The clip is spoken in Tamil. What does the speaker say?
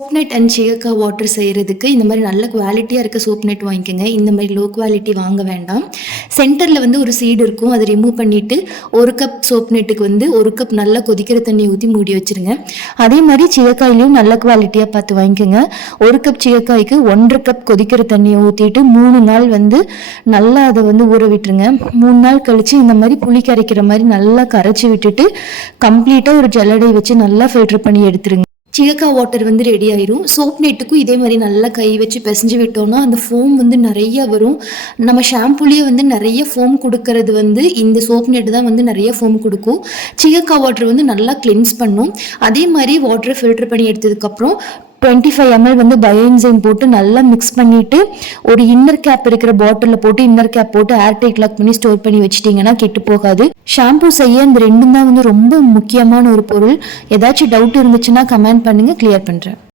Soap net and shikakai water செய்கிறதுக்கு இந்த மாதிரி நல்ல குவாலிட்டியாக இருக்க சோப் நெட் வாங்கிக்கோங்க. இந்த மாதிரி லோ குவாலிட்டி வாங்க வேண்டாம். சென்டரில் வந்து ஒரு சீடு இருக்கும், அதை ரிமூவ் பண்ணிவிட்டு 1 கப் சோப் நெட்டுக்கு வந்து 1 கப் நல்லா கொதிக்கிற தண்ணி ஊற்றி மூடி வச்சுருங்க. அதே மாதிரி சீயக்காயிலையும் நல்ல குவாலிட்டியாக பார்த்து வாங்கிக்கோங்க. 1 கப் சீயக்காய்க்கு 1.5 கப் கொதிக்கிற தண்ணியை ஊற்றிட்டு 3 நாள் வந்து நல்லா அதை வந்து ஊற விட்டுருங்க. 3 நாள் கழித்து இந்த மாதிரி புளி கரைக்கிற மாதிரி நல்லா கரைச்சி விட்டுட்டு கம்ப்ளீட்டாக ஒரு ஜல்லடை வச்சு நல்லா ஃபில்டர் பண்ணி எடுத்துருங்க. சீயக்காய் வாட்டர் வந்து ரெடி ஆயிரும். சோப் நெட்டுக்கும் இதே மாதிரி நல்லா கை வச்சு பிசைஞ்சு விட்டோம்னா அந்த ஃபோம் வந்து நிறைய வரும். நம்ம ஷாம்புலேயே வந்து நிறைய ஃபோம் கொடுக்கறது வந்து இந்த சோப் நெட்டு தான் வந்து நிறைய ஃபோம் கொடுக்கும். சீயக்காய் வாட்டர் வந்து நல்லா கிளென்ஸ் பண்ணும். அதே மாதிரி வாட்டரை ஃபில்டர் பண்ணி எடுத்ததுக்கப்புறம் 25 ml வந்து பயோஎன்சைம் போட்டு நல்லா மிக்ஸ் பண்ணிவிட்டு ஒரு இன்னர் கேப் இருக்கிற பாட்டிலில் போட்டு இன்னர் கேப் போட்டு ஏர்டைட் லாக் பண்ணி ஸ்டோர் பண்ணி வச்சிட்டிங்கன்னா கெட்டு போகாது. ஷாம்பு செய்ய இந்த ரெண்டும் தான் வந்து ரொம்ப முக்கியமான ஒரு பொருள். ஏதாச்சும் டவுட் இருந்துச்சுன்னா கமெண்ட் பண்ணுங்கள், கிளியர் பண்ணுறேன்.